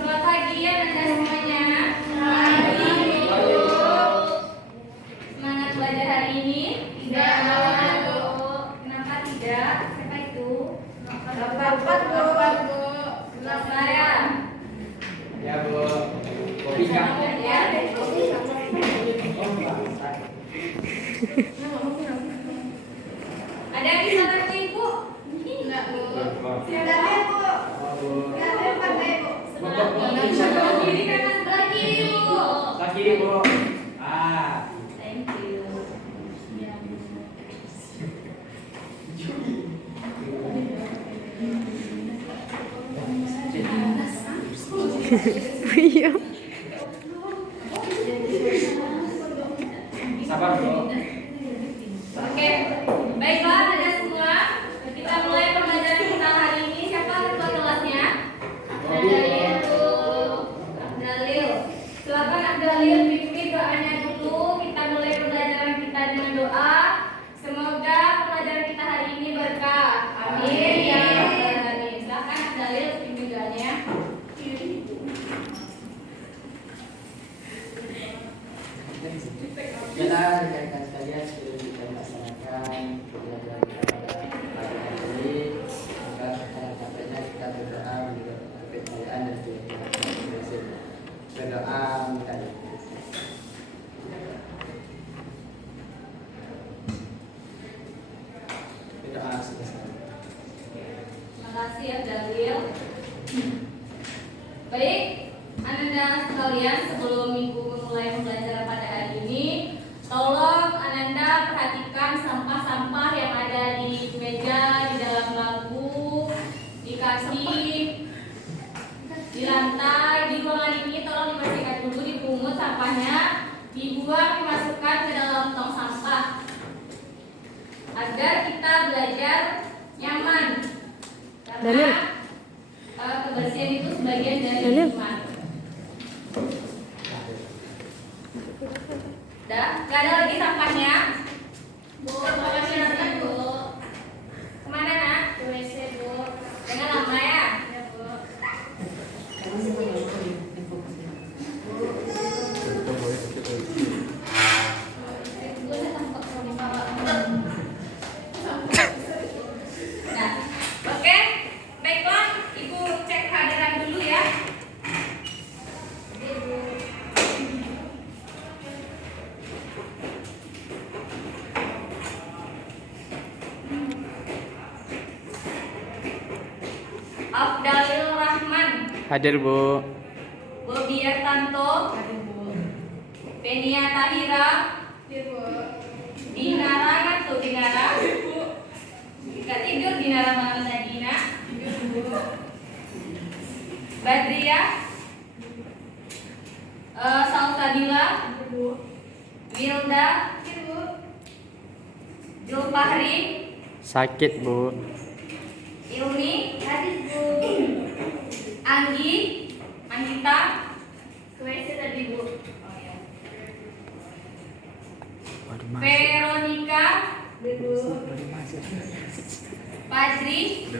Selamat pagi ya Anda semuanya. Semangat belajar hari ini? Tidak. Kenapa tidak? Siapa itu? Bapak, Bu. Saya. Ya Bu, kopi kamu. Ya. Ada yang bisa bantu Ibu? Enggak, Bu. Silakan. Sebelah kiri kanan sebelah kiri Bu. Lagi Bu. Ah. Thank you. Iya. Sabar Bu. Oke, baiklah Anda semua. Kita mulai pembelajaran kita hari ini. Siapa ketua kelasnya? Abdalil. Silakan Abdalil pimpin doanya dulu. Kita mulai pembelajaran kita dengan doa. Semoga pembelajaran kita hari ini berkah. Amin ya rabbal alamin. Silakan Abdalil pimpin doanya. Baiklah, rekan-rekan sekalian, sebelum kita melaksanakan pembelajaran kita pada hari ini, maka sampainya kita berdoa menurut kepercayaan dan keyakinan. Berdoa minta doa. Berdoa selesai. Terima kasih Abdalil. Baik, Ananda sekalian, sebelum minggu memulai pembelajaran pada hari ini, tolong Ananda perhatikan sampah-sampah yang ada di meja, di dalam bangku, di kaki, di lantai, di ruangan ini. Tolong dibersihkan dulu, dipungut sampahnya, dibuang, dimasukkan ke dalam tong sampah, agar kita belajar nyaman. Daniel. Karena kebersihan itu sebagian dari Daniel. iman. Dah, gak ada lagi sampahnya. Bu, bawa silakan Bu. Kemana nak? Ke WC Bu. Jangan lama ya. Ya Bu. Bu, saya tampak mau bawa. Nah, oke. Baiklah, Ibu cek kehadiran dulu ya. Ibu. Abdalil Rahman, Hadir Bu. Bobiar Tanto, Benia Tahira, Dinara kan tuh Dinara. Gak tidur Dinara malam tadi nak. Badria, Salsabila, Wilda, Julfahri, Sakit Bu. Ilmi, Anggi, Anggita, tadi Bu. Oh, ya. Veronica, Fajri,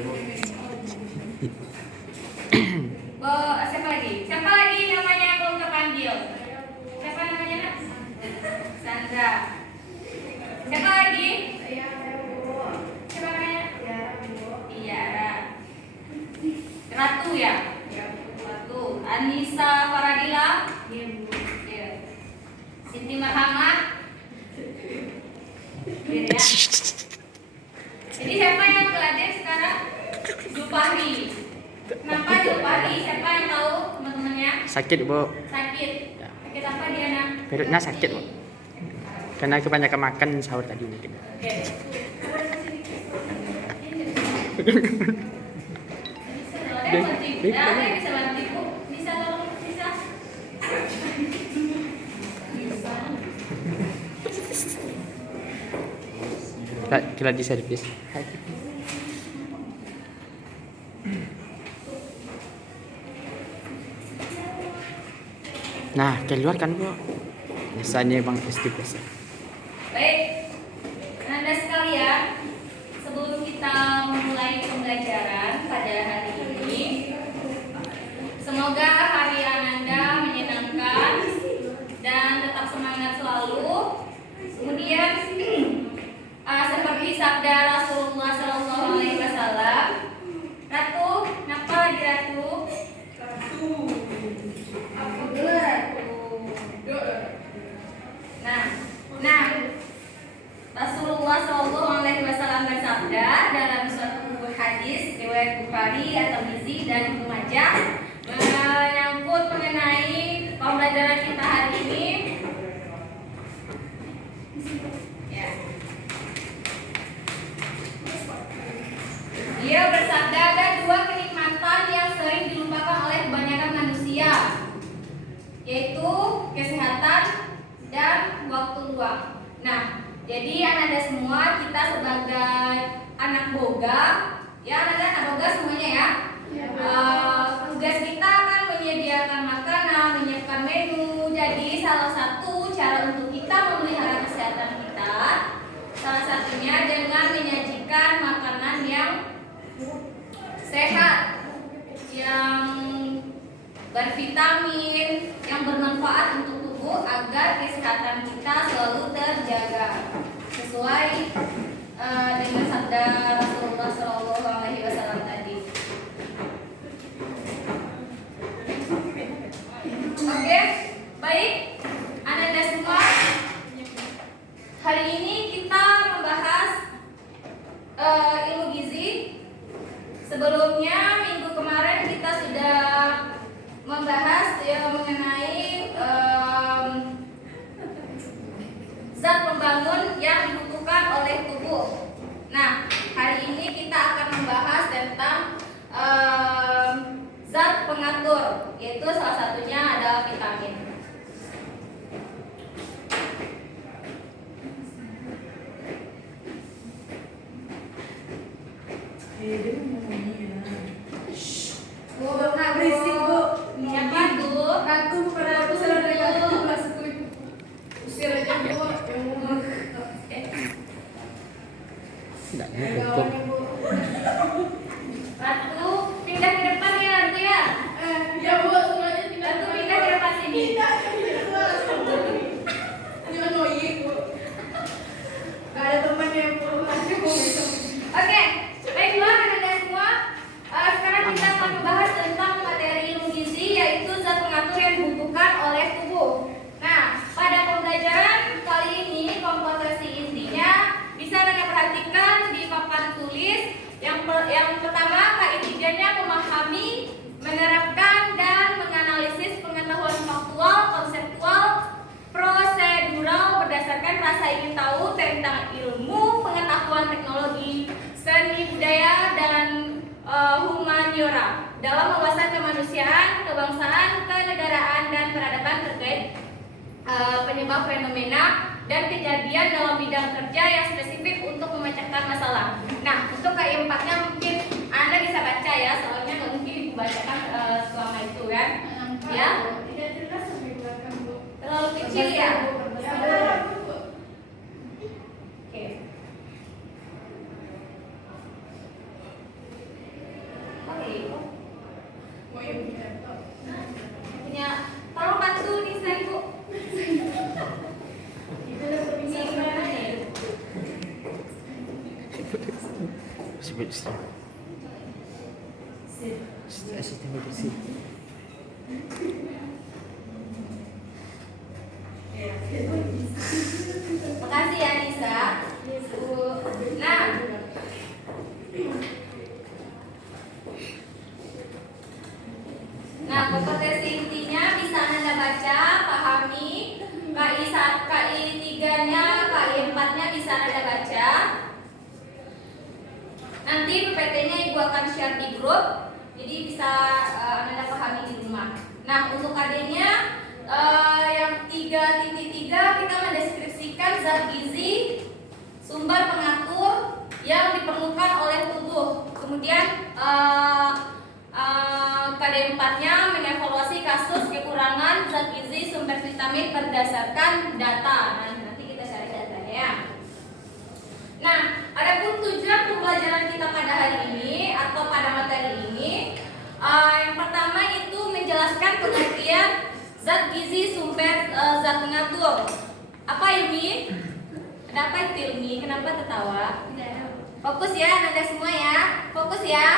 siapa lagi? Siapa lagi namanya belum terpanggil? Siapa namanya nak? Sandra. Siapa lagi? Siapa namanya? Tiara. Ratu ya? Ratu. Anissa Faradila. Iya. Siti Muhammad. Ya. Jadi siapa yang belajar sekarang? Zulfahri. Kenapa Zulfahri? Siapa yang tahu teman-temannya? Sakit Bu. Sakit. Sakit apa dia nak? Perutnya sakit Bu. Karena kebanyakan makan sahur tadi mungkin. Oke. Ada yang bantu ibu? Ada yang bisa bantu ibu? Bisa tolong bisa? Kira di servis. Nah, keluar kan Bu? Biasanya Bang Istiqos. Baik, Anda sekalian, sebelum kita memulai pembelajaran pada hari ini, semoga hari Anda menyenangkan dan tetap semangat selalu. Kemudian, seperti sabda Rasulullah SAW, Ratu, kenapa lagi Ratu? Nah, Rasulullah SAW bersabda dalam suatu hadis riwayat Bukhari atau Tirmidzi dan Ibnu Majah menyangkut mengenai pembelajaran kita hari ini. Ya. Dia bersabda ada dua kenikmatan yang sering dilupakan oleh kebanyakan manusia, yaitu kesehatan dan waktu luang. Nah, jadi anak-anak semua kita sebagai anak boga, ya anak-anak boga semuanya ya. Tugas kita kan menyediakan makanan, menyiapkan menu. Jadi salah satu cara untuk kita memelihara kesehatan kita, salah satunya dengan menyajikan makanan yang sehat, yang bervitamin, yang bermanfaat untuk tubuh agar kesehatan kita selalu terjaga sesuai dengan sabda Rasulullah SAW tadi. Oke, baik, anak-anak semua. Hari ini kita membahas ilmu gizi. Sebelumnya minggu kemarin kita sudah membahas mengenai zat pembangun yang dibutuhkan oleh tubuh. Nah, hari ini kita akan membahas tentang zat pengatur, yaitu salah satunya adalah vitamin. Berisik Bu. Siapa tuh? Ratu pada aku salah dari kelasku. Usir aja Bu. Enggak cukup. Ratu, pindah ke depan ya Ratu ya. Ya Bu, semuanya tinggal Ratu pindah ke depan sini. Jangan noyik Bu. Gak ada temannya Bu. Oke, baiklah anak-anak semua. Sekarang kita akan membahas tentang materi ilmu gizi, yaitu zat pengatur yang dibutuhkan oleh tubuh. Nah, pada pembelajaran kali ini komposisi intinya bisa Anda perhatikan di papan tulis. Yang pertama, KI3-nya memahami, menerapkan dan menganalisis pengetahuan faktual, konseptual, prosedural berdasarkan rasa ingin tahu tentang ilmu, pengetahuan teknologi, seni budaya dan humaniora dalam wawasan kemanusiaan, kebangsaan, kenegaraan dan peradaban terkait penyebab fenomena dan kejadian dalam bidang kerja yang spesifik untuk memecahkan masalah. Nah, untuk KI4-nya mungkin Anda bisa baca ya, soalnya nggak mungkin dibacakan selama itu kan? Ya? Tidak jelas sampai belakang Bu. Terlalu kecil ya? Ya Bu. Oke. Mau yang punya laptop. Punya, tolong bantu desain Bu. Itu ada permisal Gimana nih? Sebut asisten bersih. Makasih ya Nisa. Nah, kompetensi intinya bisa Anda baca, pahami. KI3-nya, KI4-nya bisa Anda baca. Nanti PPT-nya Ibu akan share di grup, jadi bisa Anda pahami di rumah. Nah, untuk KD-nya yang 3.3 kita mendeskripsikan zat gizi, sumber pengatur, yang diperlukan oleh tubuh. Kemudian KD4-nya mengevaluasi kasus kekurangan zat gizi sumber vitamin berdasarkan data. Nah, nanti kita cari datanya ya. Nah, adapun tujuan pembelajaran kita pada hari ini atau pada materi ini, yang pertama itu menjelaskan pengertian zat gizi sumber zat pengatur. Apa ini? Ada apa itu Ilmi? Kenapa tertawa? Fokus ya, Anda semua ya. Fokus ya.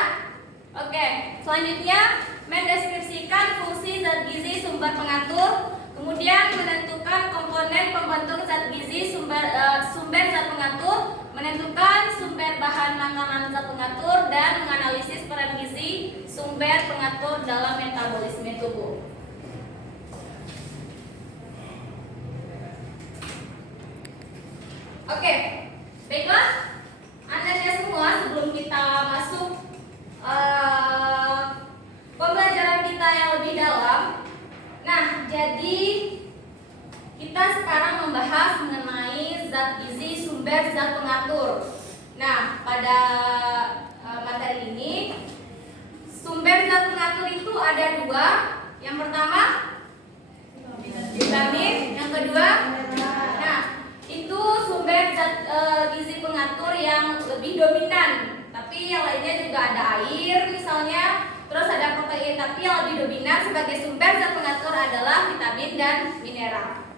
Oke, selanjutnya mendeskripsikan fungsi zat gizi sumber pengatur, kemudian menentukan komponen pembentuk zat gizi sumber zat pengatur, menentukan sumber bahan makanan zat pengatur, dan menganalisis peran gizi sumber pengatur dalam metabolisme tubuh. Oke, baiklah, Anda semua sebelum kita masuk pembelajaran kita yang lebih dalam. Nah, jadi kita sekarang membahas mengenai zat gizi sumber zat pengatur. Nah, pada materi ini sumber zat pengatur itu ada dua. Yang pertama vitamin, yang kedua itu sumber zat gizi pengatur yang lebih dominan. Tapi yang lainnya juga ada air misalnya, terus ada protein. Tapi yang lebih dominan sebagai sumber zat pengatur adalah vitamin dan mineral.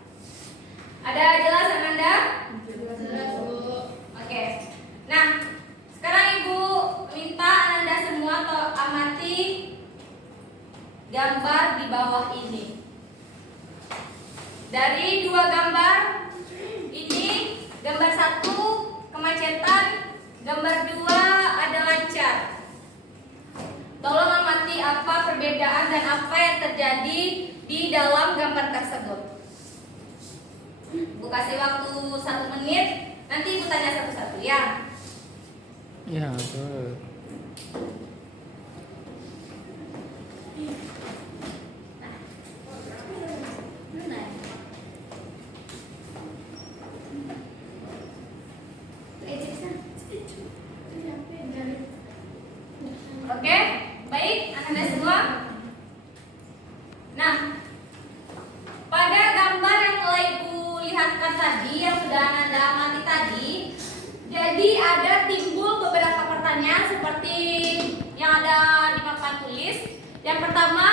Ada jelas Anda? Jelas, Bu. Oke. Nah, sekarang Ibu minta Anda semua amati gambar di bawah ini. Dari dua gambar ini, gambar satu kemacetan, gambar dua ada lancar. Tolong amati apa perbedaan dan apa yang terjadi di dalam gambar tersebut. Bu kasih waktu 1 menit, nanti Ibu tanya satu-satu ya. Ya, betul. Oke, baik, Anda semua. Nah, pada gambar yang telah Ibu lihatkan tadi, yang sudah Anda amati tadi, jadi ada timbul beberapa pertanyaan seperti yang ada di papan tulis. Yang pertama,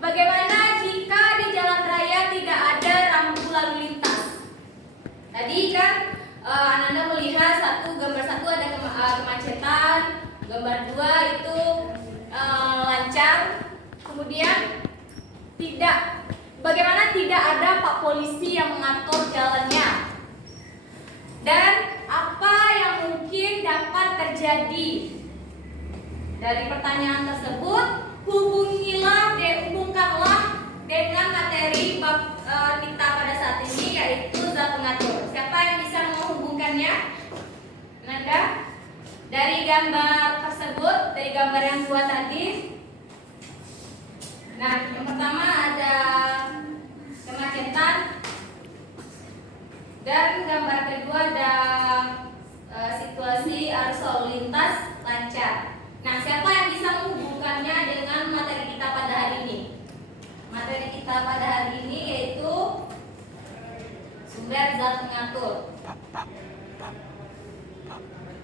bagaimana jika di jalan raya tidak ada rambu lalu lintas? Tadi kan Anda melihat gambar satu ada kemacetan, gambar dua itu lancar, kemudian bagaimana tidak ada Pak Polisi yang mengatur jalannya, dan apa yang mungkin dapat terjadi. Dari pertanyaan tersebut, hubungkanlah dengan materi bab kita pada saat ini, yaitu zat pengatur. Siapa yang bisa menghubungkannya? Nanda? Dari gambar tersebut, dari gambar yang dua tadi. Nah, yang pertama ada kemacetan, dan gambar kedua ada situasi arus lalu lintas lancar. Nah, siapa yang bisa menghubungkannya dengan materi kita pada hari ini? Materi kita pada hari ini yaitu sumber zat pengatur.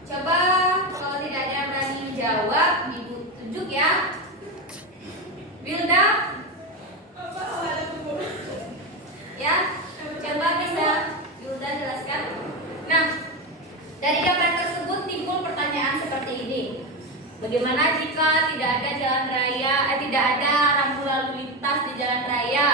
Coba kalau tidak ada yang berani menjawab, Ibu tunjuk ya. Wilda? Ya, coba bisa Wilda jelaskan. Nah, dari gambar tersebut timbul pertanyaan seperti ini. Bagaimana jika tidak ada jalan raya, tidak ada rambu lalu lintas di jalan raya,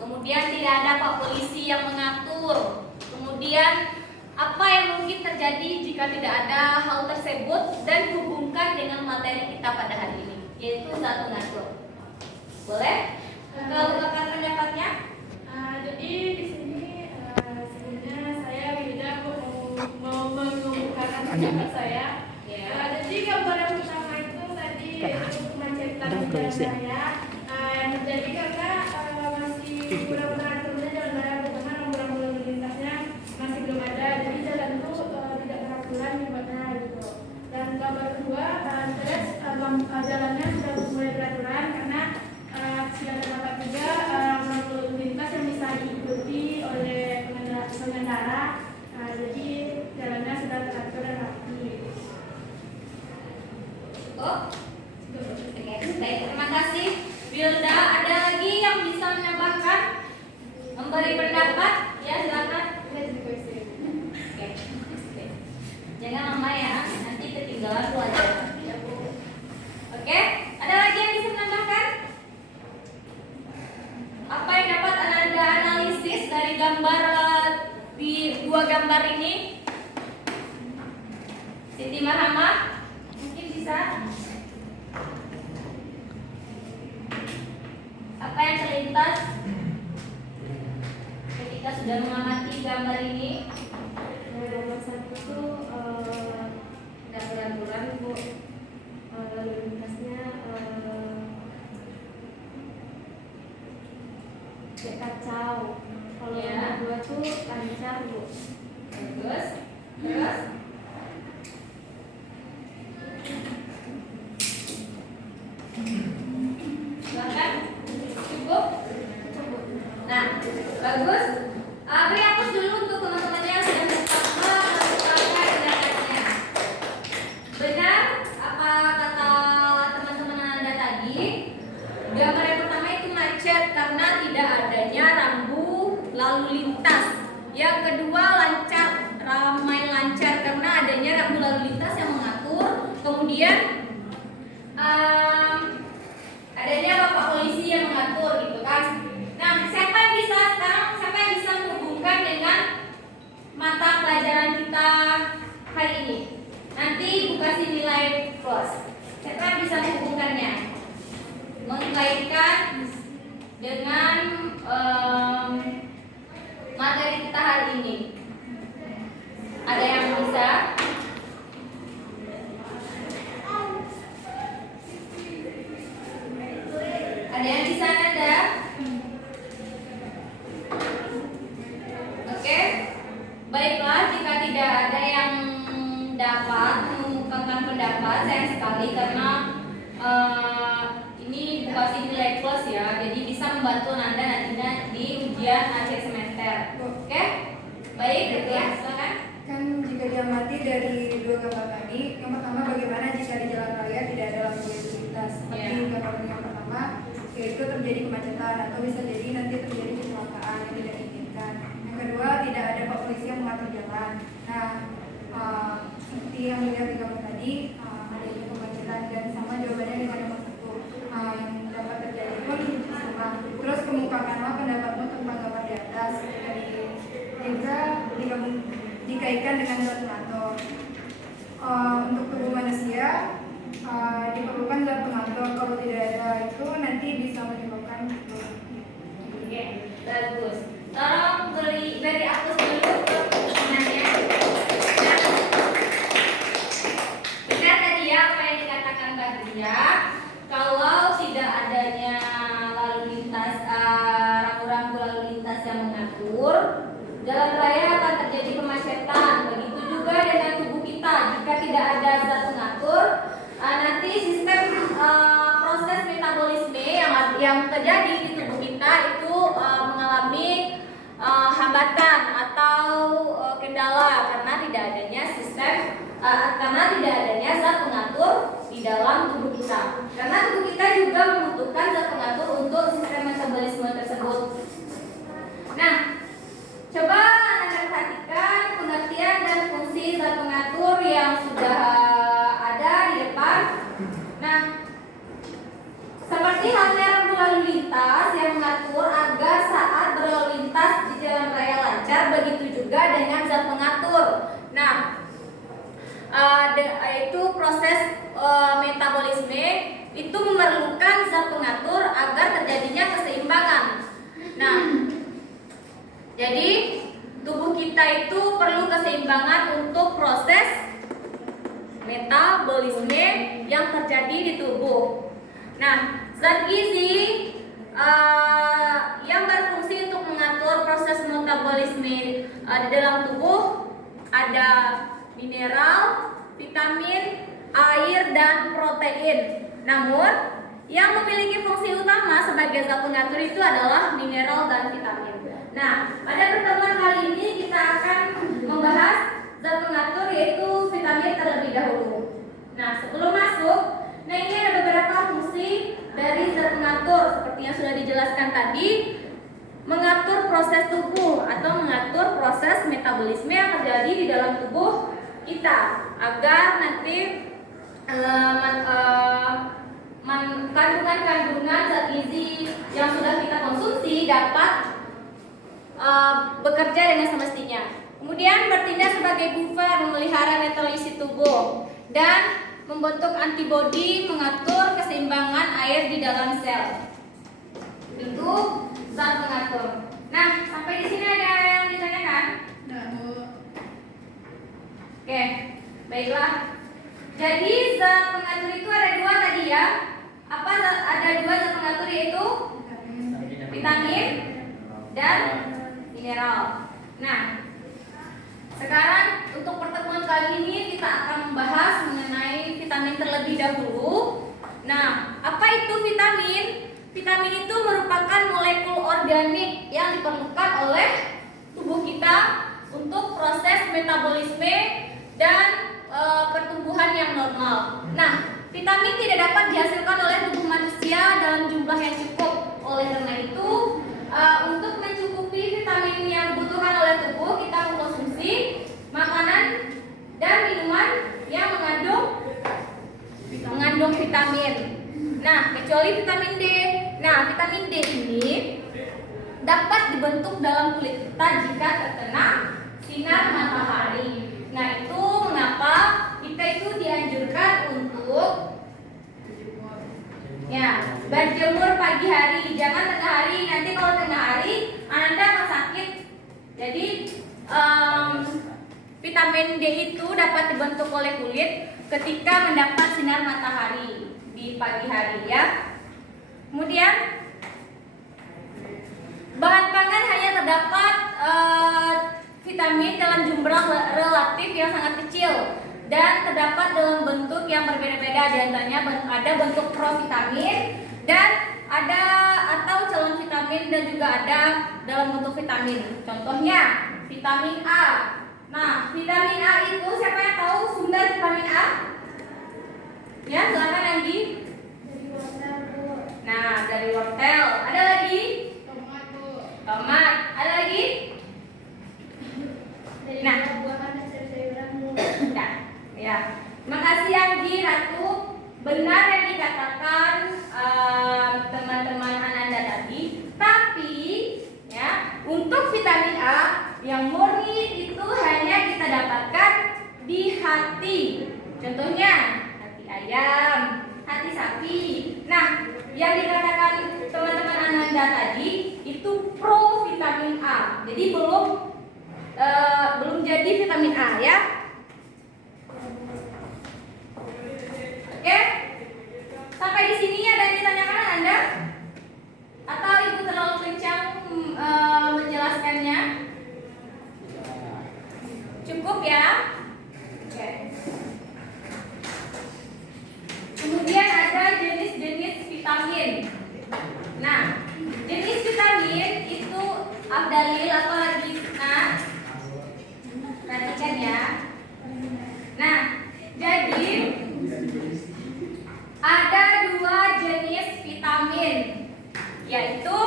kemudian tidak ada Pak Polisi yang mengatur, kemudian apa yang mungkin terjadi jika tidak ada hal tersebut, dan hubungkan dengan materi kita pada hari ini, yaitu zat pengatur. Boleh? Kalau bakal pendapatnya? Jadi di sini sebenarnya saya Wilda mau mengemukakan pendapat saya. Jadi gambar yang pertama itu tadi yaitu kemacetan di jalan raya yang terjadi karena masih kurang teraturnya jalan raya, pertama rambu-rambu lalu lintasnya masih belum ada, jadi jalan itu tidak beraturan dibuatnya gitu. memberi pendapat, ya silakan. Saya jadi kursi. Oke. Oke. Jangan lama ya, nanti ketinggalan pelajaran. Ya Bu. Oke, ada lagi yang bisa menambahkan? Apa yang dapat Anda analisis dari gambar di dua gambar ini? Siti Marhamah, mungkin bisa. Apa yang terlintas ketika sudah mengamati gambar ini? Nomor 1 itu ada aturan-aturan Bu. Lalu lintasnya kayak kacau. Kalau Ya. yang kedua tuh lancar Bu. Bagus. Terus? Silakan. Cukup? Nah, bagus. Beri hapus dulu untuk teman-teman yang sudah melakukan tindakannya. Benar apa kata teman-teman Anda tadi? Gambar yang pertama itu macet karena tidak adanya rambu lalu lintas. Yang kedua lancar, ramai lancar karena adanya rambu lalu lintas yang mengatur. Kemudian adanya bapak polisi yang mengatur gitu kan. Nah, siapa yang bisa menghubungkan dengan mata pelajaran kita hari ini? Nanti Bu kasih nilai plus. Siapa yang bisa menghubungkannya? Mengkaitkan dengan materi kita hari ini. Ada yang bisa? Ada yang bisa Nanda? Oke. Baiklah, jika tidak ada yang dapat mengungkapkan pendapat, sayang sekali karena ini Bu kasih nilai plus ya. Jadi bisa membantu Nanda nantinya di ujian akhir semester. Oke? Baik, ya, silakan. Kan jika diamati dari dua gambar tadi, yang pertama bagaimana jika di jalan raya tidak ada lampu lalu lintas. Seperti gambar yang pertama, yaitu terjadi kemacetan atau bisa jadi nanti terjadi kecelakaan yang tidak diinginkan. Yang kedua, tidak ada pak polisi yang mengatur jalan. Nah, seperti yang dilihat di gambar tadi, adanya kemacetan dan sama jawabannya dengan nomor 1. Yang dapat terjadi pun sama. Terus kemukakanlah pendapatmu tentang gambar di atas. Juga dikaitkan dengan zat pengatur. Untuk tubuh manusia diperlukan zat pengatur. Kalau tidak ada itu nanti bisa menyebabkan Oke, bagus. Tolong beri hapus dulu pertanyaannya. Benar tadi ya apa yang dikatakan Mbak Dia. Kalau tidak adanya lalu lintas, rambu-rambu lalu lintas yang mengatur, jalan raya akan terjadi kemacetan. Begitu juga dengan tubuh kita. Jika tidak ada zat pengatur, nanti sistem proses metabolisme yang terjadi di tubuh kita itu mengalami hambatan atau kendala karena tidak adanya zat pengatur di dalam tubuh kita. Karena tubuh kita juga membutuhkan zat pengatur untuk sistem metabolisme tersebut. Nah, coba Anda perhatikan pengertian dan fungsi zat pengatur yang sudah ada di depan. Nah, seperti halnya rambu lalu lintas yang mengatur agar saat berlalu lintas di jalan raya lancar, begitu juga dengan zat pengatur. Nah, yaitu proses metabolisme itu memerlukan zat pengatur agar terjadinya keseimbangan. Nah, jadi tubuh kita itu perlu keseimbangan untuk proses metabolisme yang terjadi di tubuh. Nah, zat gizi yang berfungsi untuk mengatur proses metabolisme di dalam tubuh ada mineral, vitamin, air, dan protein. Namun, yang memiliki fungsi utama sebagai zat pengatur itu adalah mineral dan vitamin. Nah, pada pertemuan kali ini kita akan membahas zat pengatur yaitu vitamin terlebih dahulu. Nah, sebelum masuk, ini ada beberapa fungsi dari zat pengatur seperti yang sudah dijelaskan tadi. mengatur proses tubuh atau mengatur proses metabolisme yang terjadi di dalam tubuh kita agar nanti kandungan-kandungan zat gizi yang sudah kita konsumsi dapat bekerja dengan semestinya. Kemudian bertindak sebagai buffer memelihara netralisasi tubuh dan membentuk antibodi mengatur keseimbangan air di dalam sel. Itu zat pengatur. Nah, sampai di sini ada yang ditanyakan? Oke, baiklah. Jadi zat pengatur itu ada dua tadi ya. Ada dua zat pengatur yaitu vitamin dan mineral. Nah, sekarang untuk pertemuan kali ini kita akan membahas mengenai vitamin terlebih dahulu. Nah, apa itu vitamin? Vitamin itu merupakan molekul organik yang diperlukan oleh tubuh kita untuk proses metabolisme dan pertumbuhan yang normal. Nah, vitamin tidak dapat dihasilkan oleh tubuh manusia dalam jumlah yang cukup. Oleh karena itu, untuk mencukupi vitamin yang dibutuhkan oleh tubuh, kita mengkonsumsi makanan dan minuman yang mengandung vitamin. Nah, kecuali vitamin D. Nah, vitamin D ini dapat dibentuk dalam kulit kita jika terkena sinar matahari. Nah, itu mengapa kita itu dianjurkan untuk berjemur pagi hari, jangan tengah hari. Nanti kalau tengah hari Anda akan sakit. Jadi vitamin D itu dapat dibentuk oleh kulit ketika mendapat sinar matahari di pagi hari ya. Kemudian bahan pangan hanya terdapat vitamin dalam jumlah relatif yang sangat kecil dan terdapat dalam bentuk yang berbeda-beda. Di antaranya ada bentuk provitamin dan ada atau calon vitamin dan juga ada dalam bentuk vitamin. Contohnya vitamin A. Nah, vitamin A itu siapa yang tahu sumber vitamin A? Ya, silakan Anggi. Nah, dari wortel. Ada lagi? Tomat. Ada lagi? Nah, buah-buahan dan sayur-sayuran. nah, ya. Makasih Anggi, Ratu. Benar yang dikatakan teman-teman Ananda tadi. Tapi, ya, untuk vitamin A yang murni itu hanya kita dapatkan di hati. Contohnya, hati ayam, hati sapi. Nah, yang dikatakan teman-teman Ananda tadi itu provitamin A. Jadi belum jadi vitamin A ya. Oke. Sampai di sini ada yang ditanyakan Anda? Atau Ibu terlalu kencang menjelaskannya? Cukup ya? Oke. Kemudian ada jenis-jenis vitamin. Nah, jenis vitamin itu Abdalil atau lagi perhatikan ya. Nah, jadi ada dua jenis vitamin, yaitu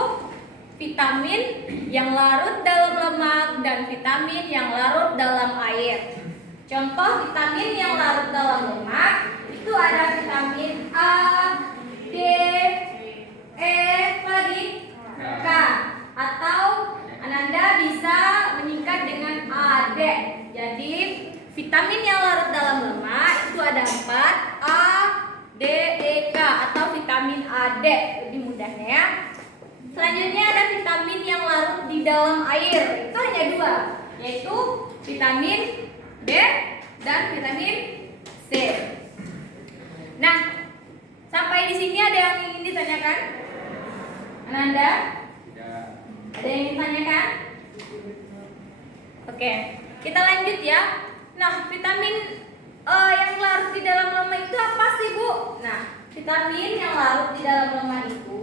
vitamin yang larut dalam lemak dan vitamin yang larut dalam air. Contoh vitamin yang larut dalam lemak itu ada vitamin A, D, E, apa lagi? K. Atau Ananda bisa meningkat dengan AD. Jadi vitamin yang larut dalam lemak itu ada 4, A, D, E, K atau vitamin AD. Lebih mudahnya ya. Selanjutnya ada vitamin yang larut di dalam air. Itu hanya 2, yaitu vitamin B dan vitamin C. Nah, sampai di sini ada yang ingin ditanyakan? Ananda? Ada yang ingin ditanyakan? Oke, kita lanjut ya. Nah, vitamin yang larut di dalam lemak itu apa sih, Bu? Nah, vitamin yang larut di dalam lemak itu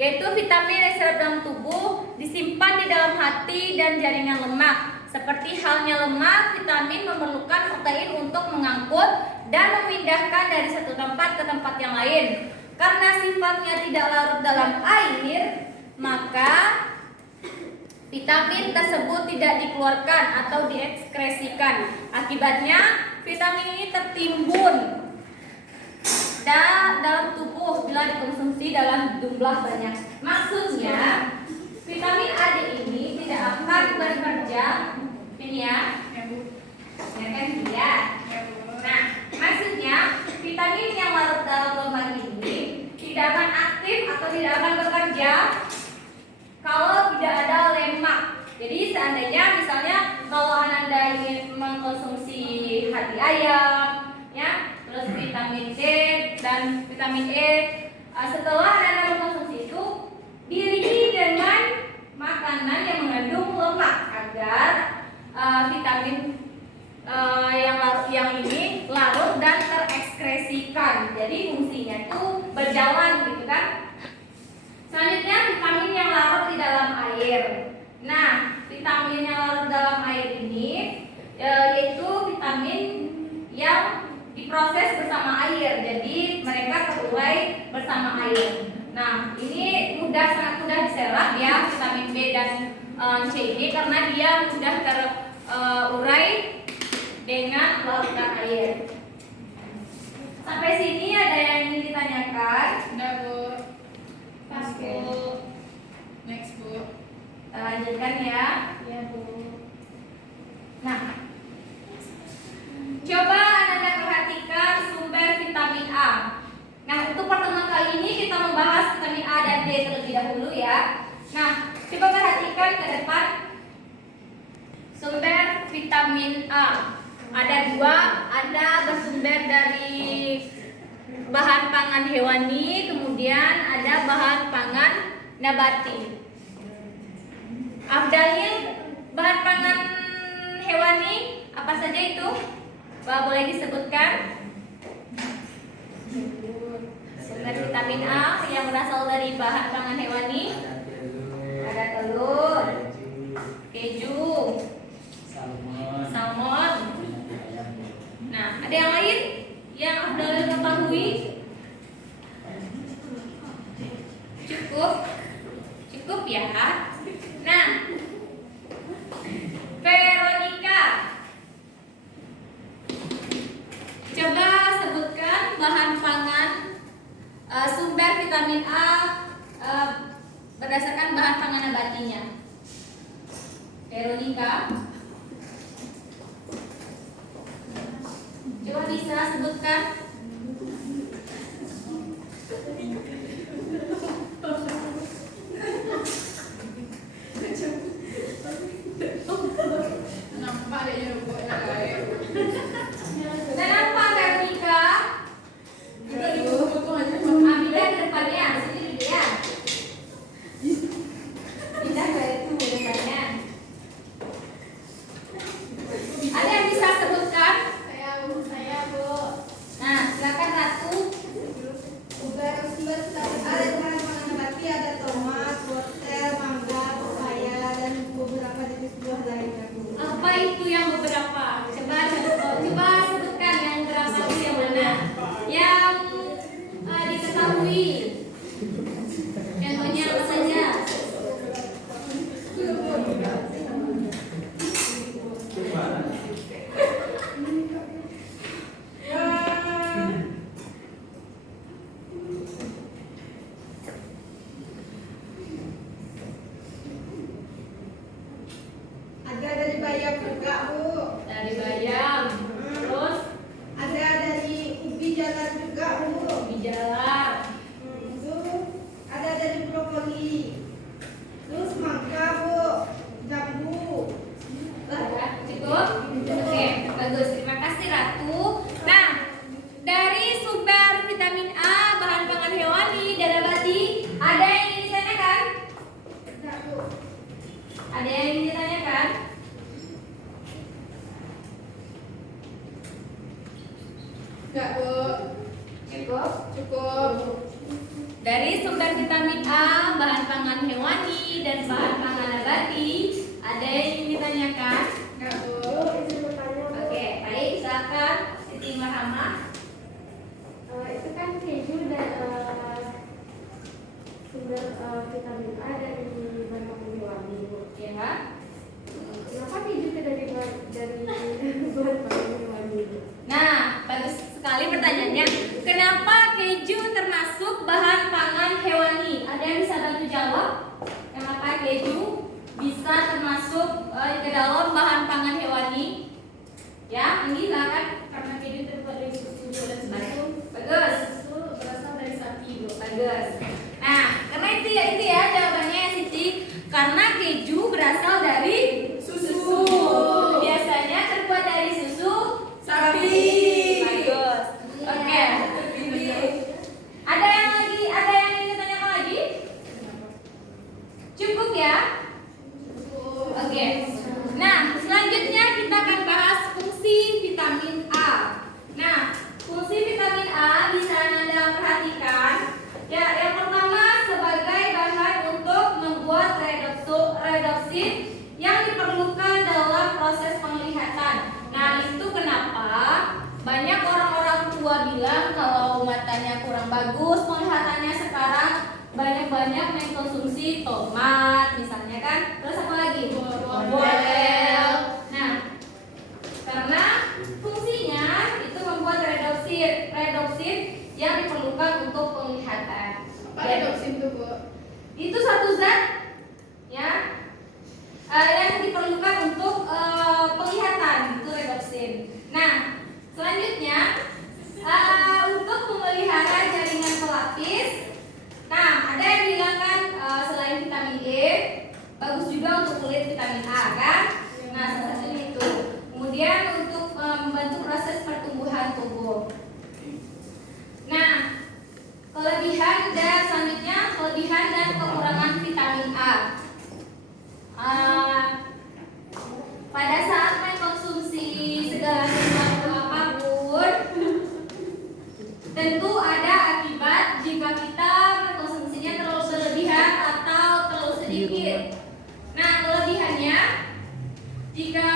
yaitu vitamin yang serap dalam tubuh, disimpan di dalam hati dan jaringan lemak. Seperti halnya lemak, vitamin memerlukan protein untuk mengangkut dan memindahkan dari satu tempat ke tempat yang lain. Karena sifatnya tidak larut dalam air, maka vitamin tersebut tidak dikeluarkan atau diekskresikan. Akibatnya vitamin ini tertimbun dalam tubuh bila dikonsumsi dalam jumlah banyak. Maksudnya vitamin A ini tidak akan bekerja ini ya kan dia. Nah, maksudnya vitamin yang larut dalam lemak ini tidak akan aktif atau tidak akan bekerja kalau tidak ada lemak. Jadi seandainya misalnya kalau Ananda ingin mengkonsumsi hati ayam, ya, terus vitamin D dan vitamin E, setelah Ananda mengkonsumsi itu, diiringi dengan makanan yang mengandung lemak agar vitamin yang ini larut dan terekskresikan. Jadi fungsinya itu berjalan gitu kan. Selanjutnya vitamin yang larut di dalam air. Nah, vitamin yang larut dalam air ini yaitu vitamin yang diproses bersama air. Jadi mereka terurai bersama air. Nah, ini sangat mudah diserap ya vitamin B dan C ini karena dia mudah terurai dengan larutan air. Sampai sini ada yang ingin ditanyakan? Udah, Bu. Pas, Oke. Bu. Next, Bu. Kita lanjutkan ya. Iya, Bu. Nah, coba Anda perhatikan sumber vitamin A. Nah, untuk pertemuan kali ini kita membahas vitamin A dan D terlebih dahulu ya. Nah, coba perhatikan ke depan sumber vitamin A. Ada dua, ada bersumber dari bahan pangan hewani, kemudian ada bahan pangan nabati. Afdalil bahan pangan hewani apa saja itu? Pak, boleh disebutkan? Sumber vitamin A yang berasal dari bahan pangan hewani. Ada telur, keju, salmon. Nah, ada yang lain yang Afdalil ketahui? Cukup ya. Nah, Veronica, coba sebutkan bahan pangan sumber vitamin A berdasarkan bahan pangan nabatinya. Veronica, coba bisa sebutkan. Nampak dia yang buat yang lain. Kenapa Veronica? Ambilkan ke depannya, sini dulu ya. Pindah ke itu depannya. Ada yang bisa sebutkan? Saya, Bu. Nah, silakan Ratu. Sumber vitamin A dan bahan pangan nabati ada tomat, wortel, mangga, pepaya, dan beberapa jenis buah lainnya, Bu. Apa itu yang beberapa? Coba sebutkan yang berapa itu yang mana? Yang diketahui. Contohnya apa saja? Ada dari bayam juga, Bu. Dari bayam, terus Ada dari ubi jalar juga, Bu. bijalar, Terus ada dari brokoli. Terus mangga, Bu. Jambu. cukup? Oke, bagus. Terima kasih Ratu. Nah, dari sumber vitamin A, bahan pangan hewani, dan nabati, ada yang ingin ditanyakan? Enggak, Bu. Ada yang ingin ditanyakan? Enggak, Bu. Cukup. Cukup. Dari sumber vitamin A, bahan pangan hewani, dan bahan pangan nabati, ada yang ingin ditanyakan? Enggak, Bu. Oke, baik. Silakan Siti Marhamah. Itu kan keju dan sumber vitamin A dari bahan pangan hewani, Bu. Ya. Karena keju berasal dari susu. Biasanya terbuat dari susu sapi. Bagus. Oke. Ada yang ingin tanyakan lagi? Cukup ya? Oke. Nah, selanjutnya kita akan bahas fungsi vitamin A. Nah, fungsi vitamin A bisa Anda perhatikan. Ya, yang pertama sebagai bahan untuk membuat redopsin yang diperlukan dalam proses penglihatan. Nah, itu kenapa banyak orang-orang tua bilang kalau matanya kurang bagus penglihatannya sekarang banyak-banyak mengkonsumsi tomat misalnya kan. Terus apa lagi? Wortel. Nah, karena fungsinya itu membuat redopsin yang diperlukan untuk penglihatan. Apa redopsin itu, Bu? Itu satu zat ya yang diperlukan untuk penglihatan, itu redopsin. Nah, selanjutnya untuk memelihara jaringan pelapis. Nah, ada yang bilang kan selain vitamin E bagus juga untuk kulit vitamin A kan? Nah, salah satunya itu. Kemudian untuk membantu proses pertumbuhan tubuh. Nah, kelebihan dan kekurangan vitamin A. Pada saat mengkonsumsi segala sesuatu apapun, tentu ada akibat jika kita mengkonsumsinya terlalu berlebihan atau terlalu sedikit. Nah, kelebihannya jika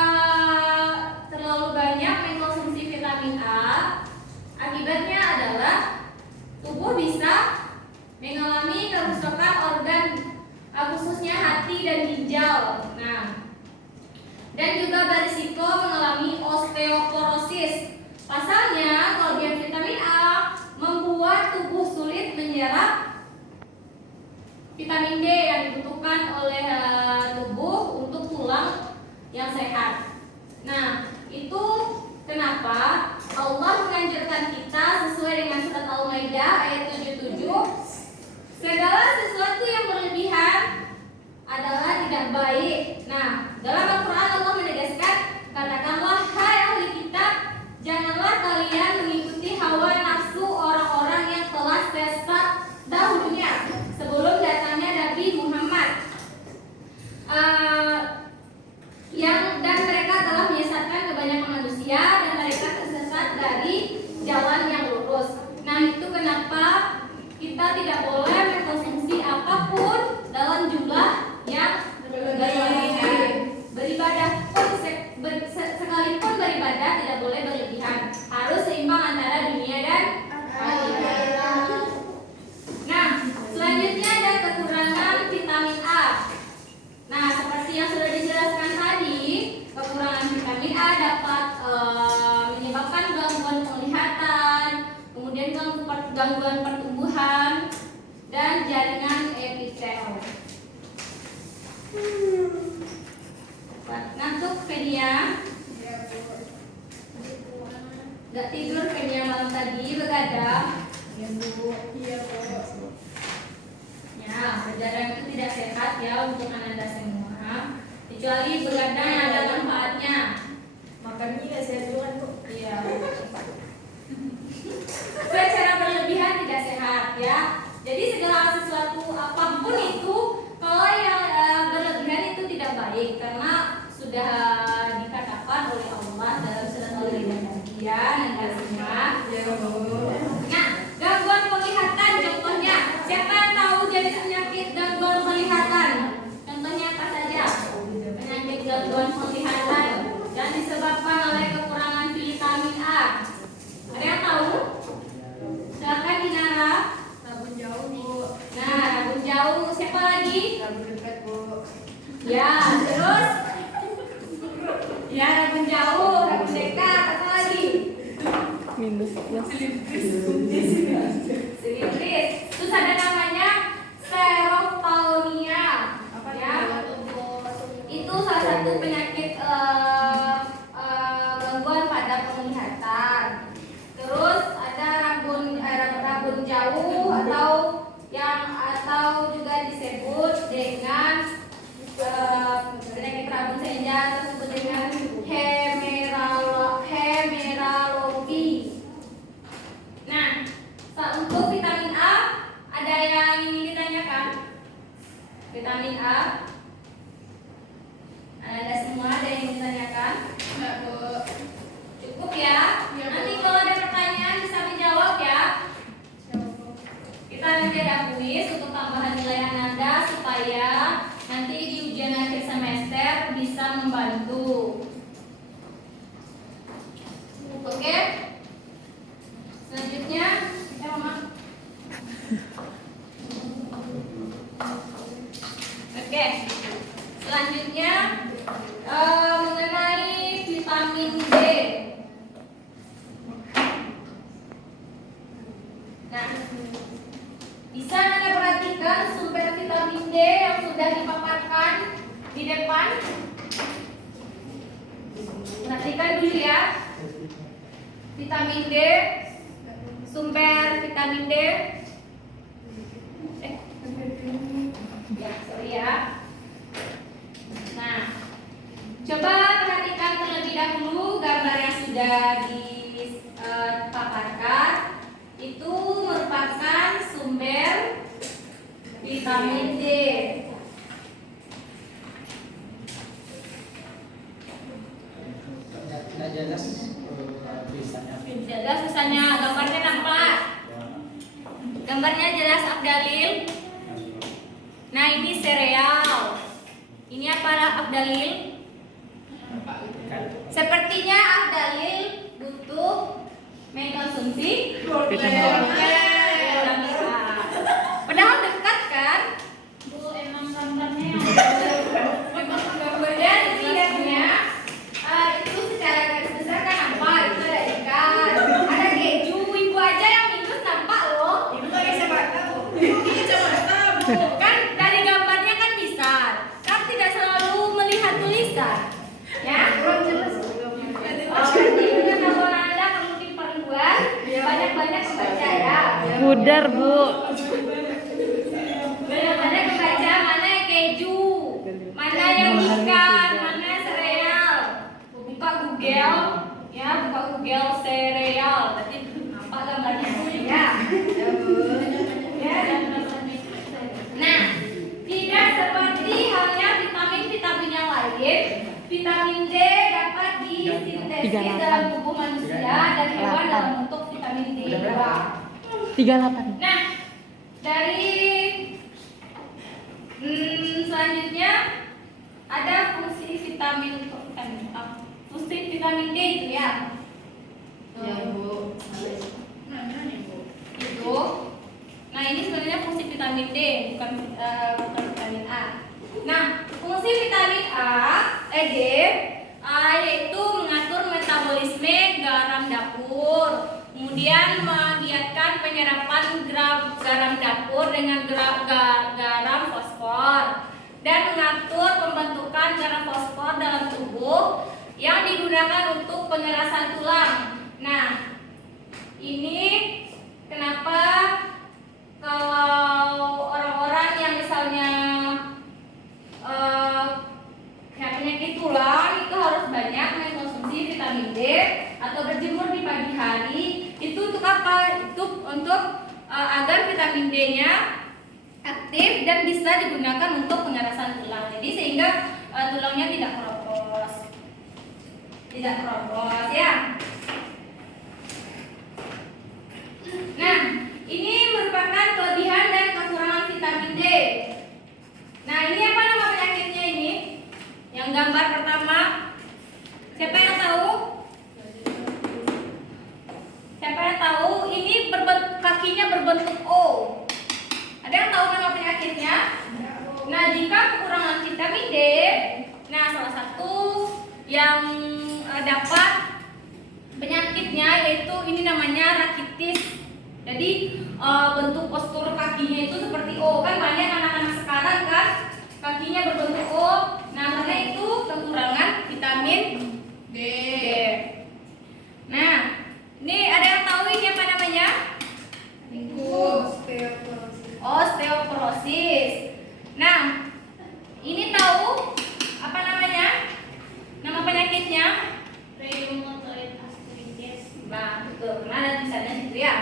terlalu banyak mengkonsumsi vitamin A, akibatnya adalah tubuh bisa mengalami kerusakan organ khususnya hati dan ginjal. Nah, dan juga berisiko mengalami osteoporosis. Pasalnya, kelebihan vitamin A membuat tubuh sulit menyerap vitamin D yang dibutuhkan oleh tubuh untuk tulang yang sehat. Nah, itu kenapa Allah menganjurkan kita sesuai dengan surat Al-Maidah ayat 77, segala sesuatu yang berlebihan adalah tidak baik. Nah, dalam Al-Quran Allah menegaskan, katakanlah hai ahli kitab, janganlah kalian mengikuti hawa nafsu orang-orang yang telah sesat dahulunya sebelum datangnya Nabi Muhammad. Dan mereka telah menyesatkan kebanyakan manusia dan mereka tersesat dari jalan yang lurus. Nah, itu kenapa kita tidak boleh mengkonsumsi apapun dalam jumlah yang berlebihan. Beribadah pun sekalipun beribadah tidak boleh berlebihan. Harus seimbang antara dunia dan akhirat. Nah, selanjutnya ada kekurangan vitamin A. Nah, seperti yang sudah dijelaskan tadi, kekurangan vitamin A dapat menyebabkan gangguan penglihatan, kemudian gangguan pertumbuhan dan jaringan epitel. Ngantuk Fenia? Gak tidur Fenia malam tadi, begadang? Iya, Bu. Ya, begadang itu tidak sehat ya untuk Anda semua. Kecuali begadang yang ada manfaatnya. Makannya nggak sehat juga kan, Bu? Iya. Secara berlebihan tidak sehat ya. Jadi segala sesuatu apapun itu kalau yang berlebihan itu tidak baik karena sudah dikatakan oleh Allah dalam surat Al-Maidah ya, Anda semua. Iya, Bu. Nah, gangguan penglihatan contohnya. Siapa yang tahu jenis penyakit gangguan penglihatan? Contohnya apa saja? Penyakit gangguan penglihatan yang disebabkan oleh kekurangan vitamin A. Ada yang tahu? Silakan Dinara. Rabun jauh, Bu. Nah, rabun jauh. Siapa lagi? Rabun dekat, Bu. Ya, terus? Ya, rabun jauh, rabun dekat. Apa lagi? Minus plus. Silindris. Terus ada namanya seroftalmia. Apa Ya. itu? Itu salah satu penyakit gangguan pada penglihatan. Terus ada rabun jauh atau juga disebut dengan vitamin A? Ada semua ada yang ditanyakan? Enggak, Bu. Cukup ya? Iya, Bu. Nanti kalau ada pertanyaan bisa dijawab ya. Siapa, Bu? Kita nanti ada kuis untuk tambahan nilai Ananda supaya nanti di ujian akhir semester bisa membantu. Oke? Selanjutnya, Mama. Oke. Selanjutnya mengenai vitamin D. Nah, bisa Anda perhatikan sumber vitamin D yang sudah dipaparkan di depan. Perhatikan dulu ya. Vitamin D, sumber vitamin D. Ya, sorry ya. Nah, coba perhatikan terlebih dahulu gambar yang sudah dipaparkan. Itu merupakan sumber vitamin D. Tidak jelas tulisannya. Jelas susahnya, gambarnya nampak. Gambarnya jelas Afdalil. Nah, ini sereal. Ini apa Afdalil? Sepertinya Afdalil butuh mengkonsumsi Vitamin A. Padahal dekat kan? Bu, emang gambarnya Dan lihatnya itu secara garis besar kan nampak itu ada ikan, ada keju, ibu aja yang minus nampak loh. Ibu pakai kacamata, Bu. Kan dari gambarnya kan bisa, kan tidak selalu melihat tulisan, ya? Berarti pengetahuan Anda perlu diperluas, banyak-banyak membaca ya. Pudar, Bu. Banyak-banyak membaca mana yang keju, mana yang ikan, mana yang sereal. Buka Google, ya buka Google sereal, berarti nampak gambarnya ya. Ya. Nah, tidak seperti halnya vitamin-vitamin yang lain, vitamin D dapat disintesis dalam tubuh manusia dan hewan dalam bentuk vitamin D2. 38. Nah, dari selanjutnya ada fungsi vitamin fungsi vitamin D itu ya. Ya, Bu. Itu. Nah, ini sebenarnya fungsi vitamin D, bukan vitamin A. Nah, fungsi vitamin D yaitu mengatur metabolisme garam dapur, kemudian menggiatkan penyerapan garam dapur dengan garam fosfor, dan mengatur pembentukan garam fosfor dalam tubuh yang digunakan untuk pengerasan tulang. Nah, ini kenapa kalau orang-orang yang misalnya penyakit tulang itu harus banyak mengkonsumsi vitamin D atau berjemur di pagi hari. Itu untuk apa? Itu untuk agar vitamin D-nya aktif dan bisa digunakan untuk pengerasan tulang. Jadi sehingga tulangnya tidak keropos. Tidak keropos ya. Nah, ini merupakan kelebihan dan kekurangan vitamin D. Nah, ini apa nama penyakitnya ini? Yang gambar pertama, siapa yang tahu? Siapa yang tahu? Ini kakinya berbentuk O. Ada yang tahu nama penyakitnya? Nah, jika kekurangan vitamin D, nah salah satu yang dapat penyakitnya yaitu ini namanya rakitis. Jadi bentuk postur kakinya itu seperti O, kan banyak anak-anak sekarang kan kakinya berbentuk O. Nah, karena itu kekurangan vitamin D. Nah, ini ada yang tahu ini apa namanya? Osteoporosis. Nah, ini tahu apa namanya? Nama penyakitnya? rheumatoid arthritis. Nah, betul. Karena ada tulisannya situ ya.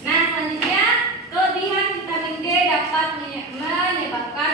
Nah, selanjutnya kelebihan vitamin D dapat menyebabkan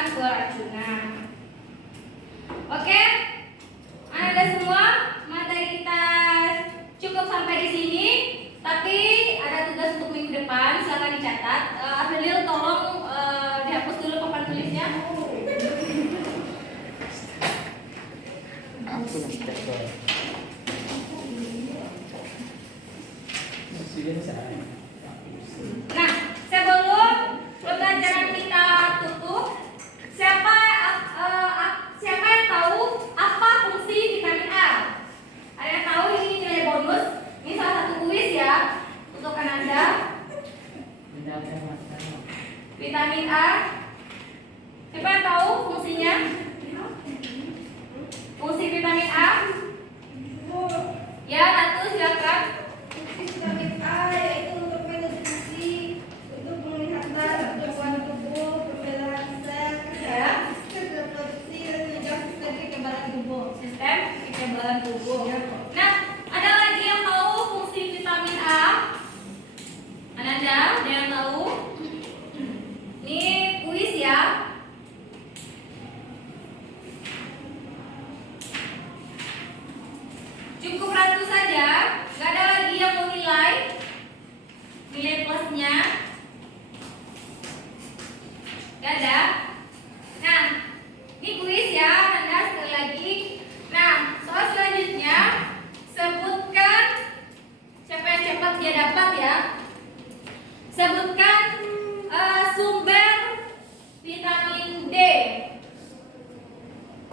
Ini kuis ya, Anda sekali lagi. Nah, soal selanjutnya sebutkan, siapa yang cepat dia dapat ya. Sebutkan sumber vitamin D.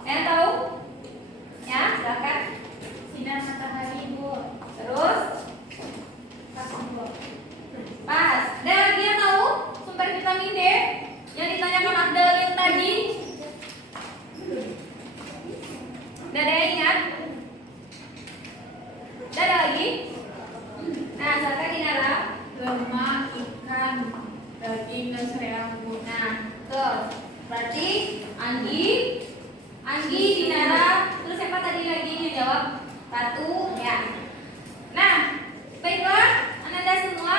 Yang tahu? Ya, silakan. Sinar matahari, Bu. Terus Pas, Bu. pas. Dan lagi yang tahu sumber vitamin D yang ditanyakan Abdalin tadi? Udah ada yang ingat? Udah ada lagi? Nah, silakan Dinara. Lemak, ikan, daging dan sereal, Bu. Nah, tuh. Berarti Anggi, Dinara, terus siapa tadi lagi yang jawab? Ratu, ya. Nah, baiklah, Anda semua,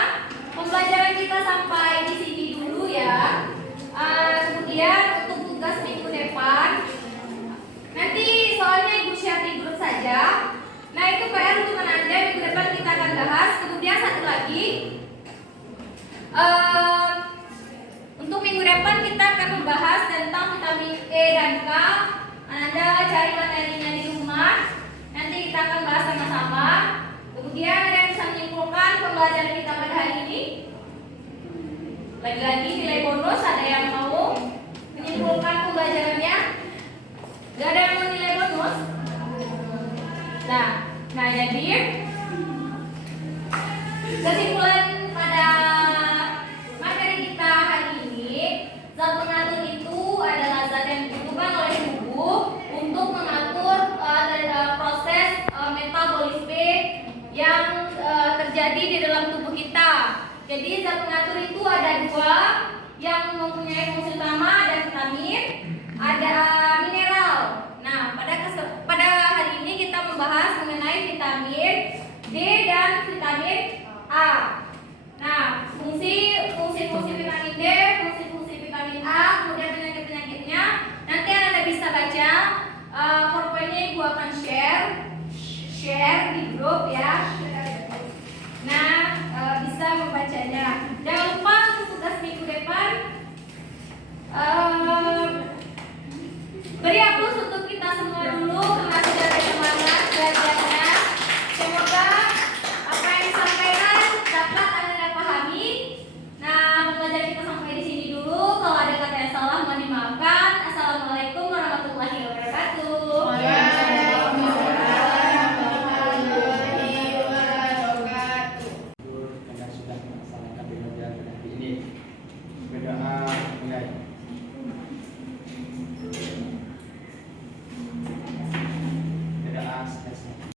pembelajaran kita sampai di sini dulu ya. Kemudian untuk tugas minggu depan, nanti soalnya Ibu share di grup saja. Nah, itu PR untuk Anda minggu depan kita akan bahas. Kemudian satu lagi, untuk minggu depan kita akan membahas tentang vitamin E dan K. Anda cari materinya di rumah. Nanti kita akan bahas sama-sama. Kemudian ada yang bisa menyimpulkan pembelajaran kita pada hari ini. Lagi-lagi nilai bonus, ada yang mau menyimpulkan pembelajarannya? Gak ada yang mau nilai bonus? Nah jadi kesimpulan pada materi kita hari ini, zat pengatur itu adalah zat yang dibutuhkan oleh tubuh untuk mengatur proses metabolisme yang terjadi di dalam tubuh kita. Jadi zat pengatur itu ada dua, yang mempunyai fungsi utama, ada vitamin, ada mineral. Nah, pada hari ini kita membahas mengenai vitamin D dan vitamin A. Nah, fungsi vitamin D, fungsi vitamin A, kemudian penyakit-penyakitnya. Nanti Anda bisa baca. PowerPoint-nya Ibu akan share di grup ya. Nah, bisa membacanya. Jangan lupa untuk tugas minggu depan